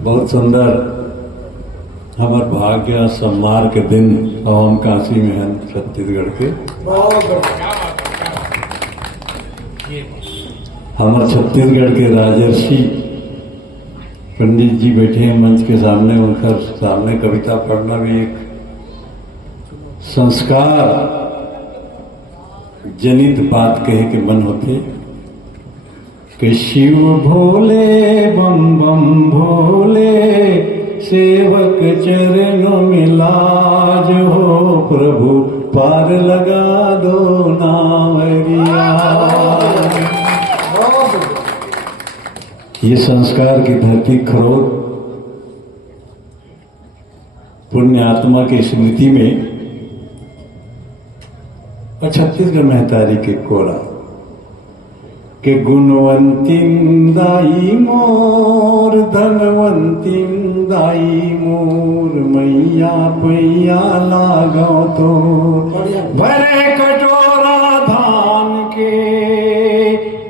बहुत सुंदर हमार भाग्य सम्मार के दिन और हम काशी में हैं छत्तीसगढ़ के। हमारे छत्तीसगढ़ के राजर्षि पंडित जी बैठे हैं मंच के सामने, उनका सामने कविता पढ़ना भी एक संस्कार जनित बात कहे के मन होते कि शिव भोले बम बम भोले, सेवक चरणों में लाज हो, प्रभु पार लगा दो नावरिया। ये संस्कार की धरती खरोद पुण्य आत्मा की स्मृति में और छत्तीसगढ़ महतारी के कोरा के गुणवंतिम दाई मोर, धनवंतिम दाई मोर, मैया पैया लागो तो भरे कटोरा धान के,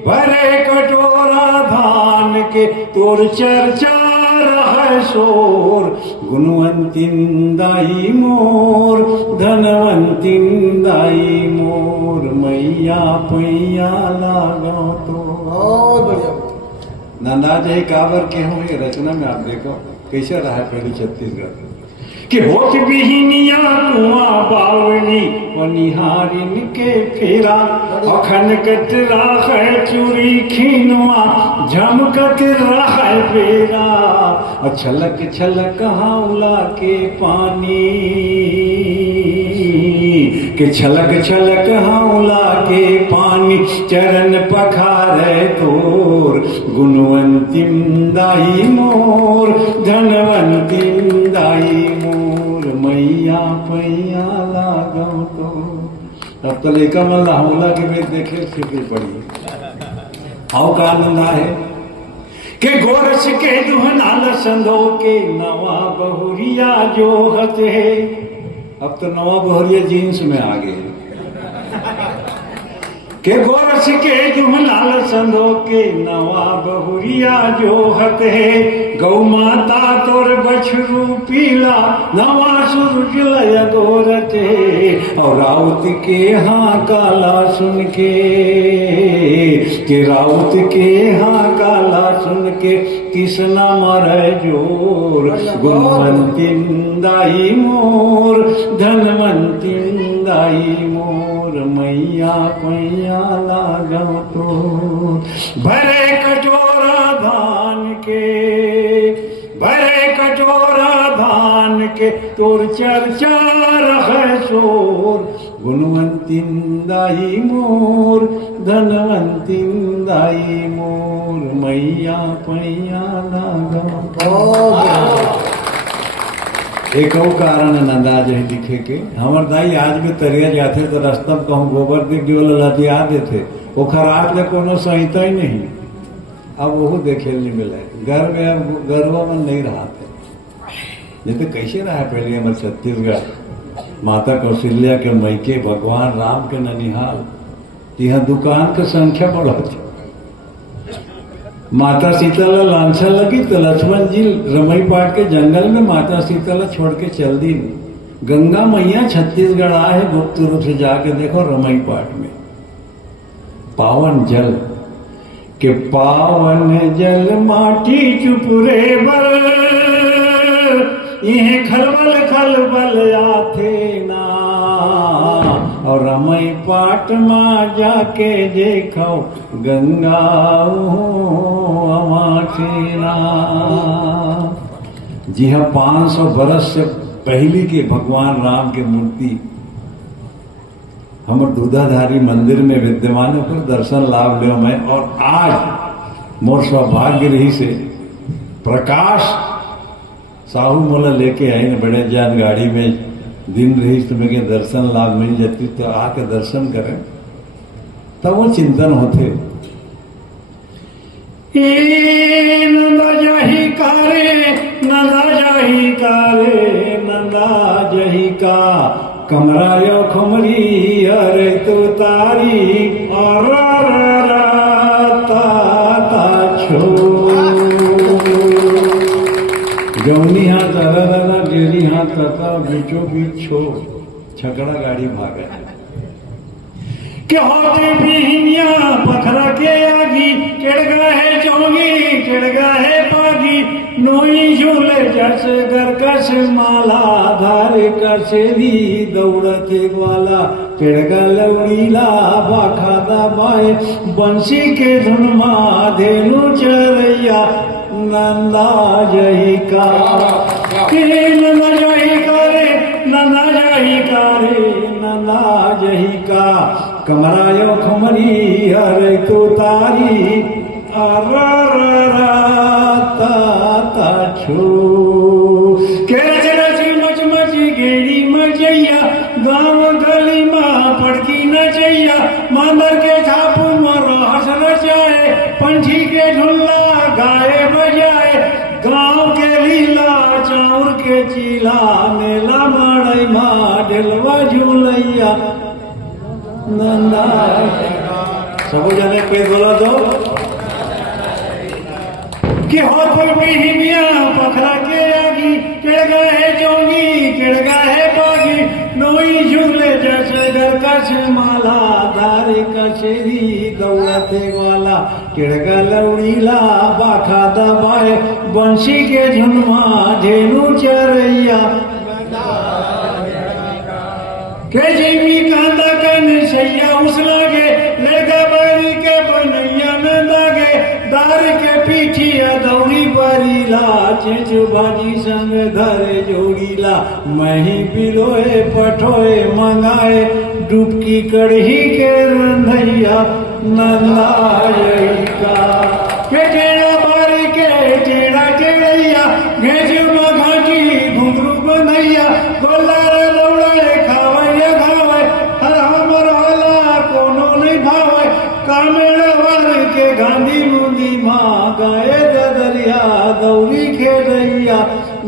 भरे कटोरा धान के तोर चर्चा रह शोर। गुणवंतिम दाई मोर, धनवंतिम दाई मोर, मैया पैया लागो तो। बहुत बढ़िया। नंदा जय कावर के हूँ ये रचना में आप देखो कैसे रहा है पहले छत्तीसगढ़ कि होठ बिहिनिया कुआं बावली और निहारिन के फेरा, अखन कट रहा है चूड़ी खीनुआ, झमकत रहा है बेरा, और छलक छलक हाउला के पानी, कि छलक छलक हाउला के पानी, चरण पखारे तोर। गुणवंतिम दाई मोर, धनवंतिम दाई मोर, मैया पैया लागो तो। अब तो लेकर मल्ला हमला के वेद देखे फिक्र पड़ी। आओ का आनंद है के गोरस के दुहनाल संदो के नवा बहुरिया जो हत है। अब तो नवा बहुरिया जीन्स में आ गए के गोरस के दुहनाल संदो के नवा बहुरिया जो हत है। गौ माता तोर बछरू पीला, नवा सूरज लय गोरत है, और राउत के हाँ काला सुन के राउत के हाँ काला सुन के किसना मरे जोर। गुणवंतिम दाई मोर, धनवंतिम दाई मोर, मैया पैया लागो तो भरे कटोरा धान के, भरे कटोरा धान के तोर चर्चा रहे शोर। गुणवंतिम दाई मोर, धनवंतिम दाई मोर, मैया पैया लागो। एक और कारण नंदा जही दिखे के हमर दाई आज भी तरिया जाते तो रास्ता में कहूँ गोबर देख दिवल लदिया देते, वो खराब ले कोनो संहिता ही नहीं। अब वो देखे नहीं मिले घर में, अब गरबा में नहीं रहा थे। नहीं तो कैसे रहा पहले हमारे छत्तीसगढ़ माता कौशल्या के मैके, भगवान राम के ननिहाल, यहाँ दुकान की संख्या बढ़ा थी। माता सीताला लांछा लगी तो लक्ष्मण जी रमई पाट के जंगल में माता सीताला छोड़ के चल दी। गंगा मैया छत्तीसगढ़ आए गुप्त रूप से जाके देखो रमई पाट में। पावन जल के पावन जल माटी चुप रे बल, यह खलबल खलबल आथे ना, और रमई पाट में जाके देखो गंगा अमाचेना। जी हाँ, 500 बरस से पहले के भगवान राम की मूर्ति हमर दूधाधारी मंदिर में विद्यमान है, पर दर्शन लाभ ले मैं। और आज मोर सौभाग्य रही से प्रकाश साहू मोला लेके आई न बड़े जान गाड़ी में, दिन रही तो मेरे दर्शन लाभ मिल जाती तो आके दर्शन करें, तब वो चिंतन होते। नंदा जही कारे, नंदा जही कारे, नंदा जही का कमरा यो खुमरी, अरे तो तारी और ता छो। जौनी हाथ अरा डेरी हाथ तथा बीचों बीच छो छकड़ा गाड़ी भागा के होते बिहनिया पथरा के आगी चिड़गा है चौगी चिड़गा है पागी नोई झूले जस घर कस माला धारे कसेली दौड़ते वाला चिड़गा लौड़ीला बाखादा बाए बंसी के धुनमा धेनु चरैया नंदा जही का नंदा जही का रे नंदा जही का रे नंदा जही का कमरायो खुमरी हरे तो तारी ता छो के रची मच मच गेड़ी मचैया गाँव गली माँ पड़की नचैया मांदर के छापू मरो हंस रचाए पंछी के ढुल्ला गाए बजाए गाँव के लीला चाउर के चीला मेला मड़ई माँ ढेलवा झूलैया नंदा सबो जने पे बोला दो कि होत बिहनिया पथरा के आगी चिड़गा है चौगी चिड़गा है बागी नोई झूले जैसे घर कस माला धारे कसेरी दौड़ते वाला चिड़गा लौड़ीला बाखा दबाए बंसी के झुनमा धेनु चरैया के जिमी कांदा कन सैया उस लागे लेगा बारी के बनैया न लागे दार के पीठिया दौड़ी परिला चेच भाजी संग धरे जोड़ीला मही पिलोए पठोए मंगाए डुबकी कढ़ी के रंधैया नंदाई का के टेढ़ा बारी के टेढ़ा टेढ़ैया घेज घाटी घुंघरू बनैया गोला दौड़े खावे खावे हमर वाला कोनो नहीं भावे कामेड़ वर के गांधी मुंदी माँ गाए दरिया दौड़ी खेलैया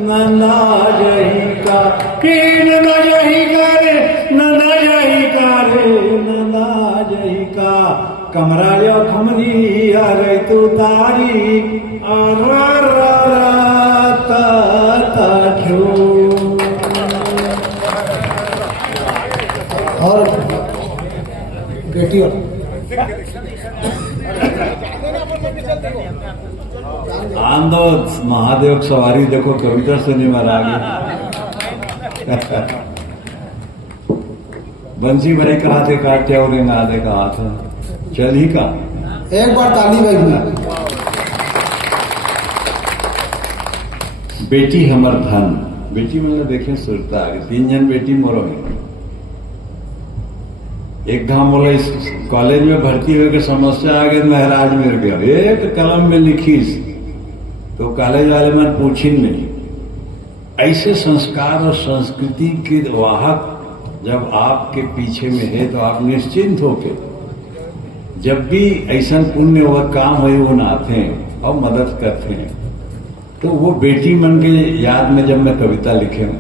नंदा जही का नंदा जही का रे नंदा जही का रे नंदा जही का कमरा या खुमरी अरे तू तारी और बेटियों आंदो महादेव सवारी देखो कविता सुनने में आ गई बंसी भाई कहा थे काटे और आधे का हाथ चल ही का एक बार ताली भाई बेटी हमर धन बेटी मतलब देखे सुरता आगे 3 जन बेटी मोरो है एक धाम बोला इस कॉलेज में भर्ती होकर समस्या आ गई महाराज मेरे गया एक कलम में लिखीस तो कॉलेज वाले मन पूछिन नहीं ऐसे संस्कार और संस्कृति के वाहक जब आपके पीछे में है तो आप निश्चिंत होके जब भी ऐसा पुण्य वह काम हुए वो आते हैं और मदद करते हैं तो वो बेटी मन के याद में जब मैं कविता लिखे हूं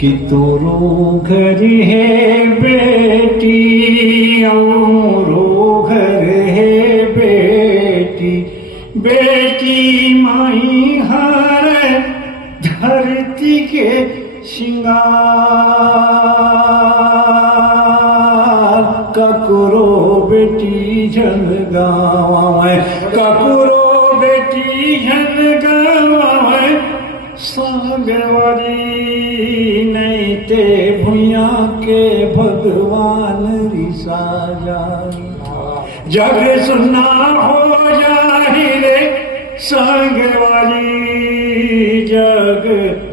कि तोरो घर है बेटी औरो घर है बेटी बेटी माई हर धरती के श्रृंगार ककुरो बेटी जन गावे ककुरो बेटी जन गावे सागवारी नहीं ते भुइया के भगवान रिसा जाई जग सुना हो जाही रे सागवारी जग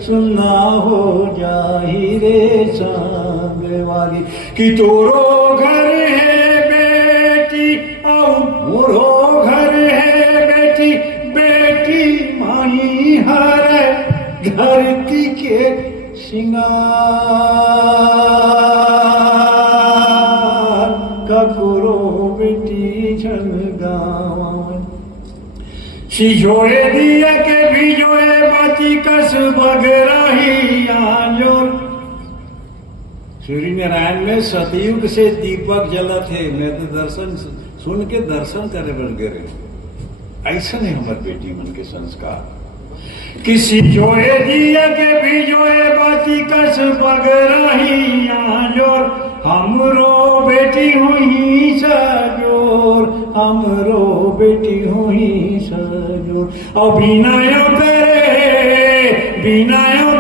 सुना हो जाही रे सागवारी कि तोरो घर है बेटी और मोरो घर है बेटी बेटी माई हर धरती के श्रृंगार ककुरो बेटी झन गाँव सिझोए दिया के भिजोए बाती कस बगराही आंजोर सूर्य नारायण में सतयुग से दीपक जलत है मैं तो दर्शन सुन के दर्शन करे बन गए ऐसा नहीं हमारे बेटी मन के संस्कार किसी जोए दिया के भी जोए बाती कस बगरहिया जोर हमरो बेटी हुई सजोर हमरो बेटी हुई सजोर और बिनायो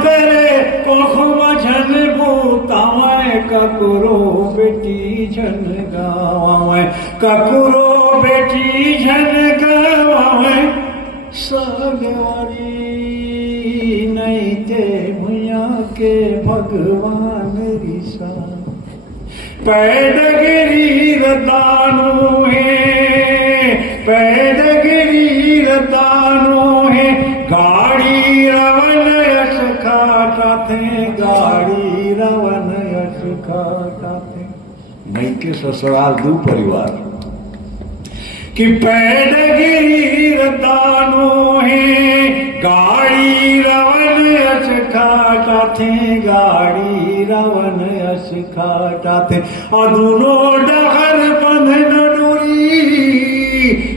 तेरे कोखो बचन भूतावे ककुरो बेटी झन गावे ककुरो बेटी झन गावे सगवारी नहीं थे भैया के भगवान ऋषा पैदगिरी रतानो है गाड़ी रवन यश खाटा थे गाड़ी रवन यश खाटा थे मई के ससुराल दो परिवार कि पैदगिरी रतानो है गाड़ी रवन यश खाटा थे गाड़ी रवन यश खाटा थे और दोनों डगर बंधन डोरी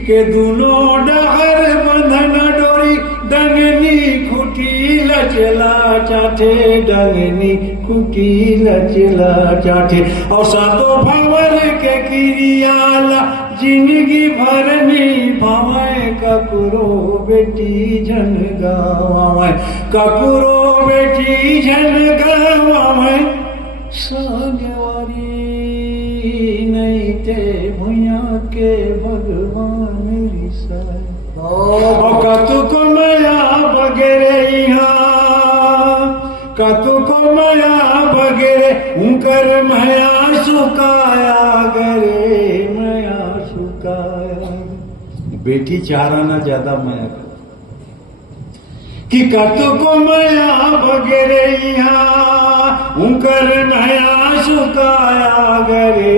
के दोनों डगर बंधन डोरी डंगनी खुटी लचला चाटे डंगनी खुटी लचला चाटे और सातो भंवर के किरियाला जिंदगी भर में भावे ककुरो बेटी झन गावे ककुरो बेटी झन गावे सगवारी नहीं ते भैया के भगवान ऋषा कतुको मया बगेरे कतुको मया बगेरे उनकर मया सुकाया गरे मया सुकाया बेटी चाराना ज्यादा मया कि कतुको मया बगेरे उनकर मया सुकाया गरे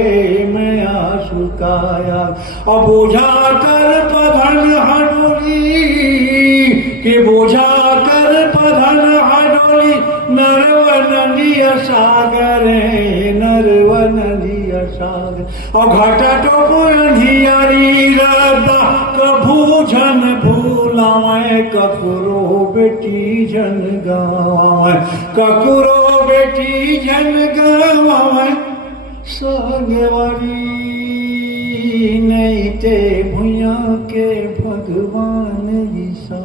मया सुकाया और बोझा कर पधन हडोली के बोझा कर पधन हडोली नरवनलिया सागर नरवनलिया सागर और घाटा टोपो अंधियारी रदा कभू झन भूलावे ककुरो बेटी झन गावे ककुरो बेटी झन गावे सगवारी नहीं ते भैया के भगवान ऋषा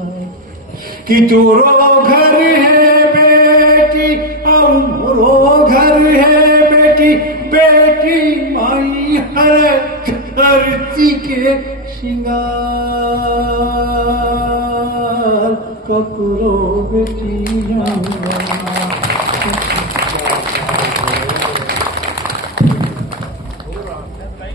कि तोरो घर है बेटी और मोरो घर है बेटी बेटी माई हर धरती के श्रृंगार ककुरो बेटी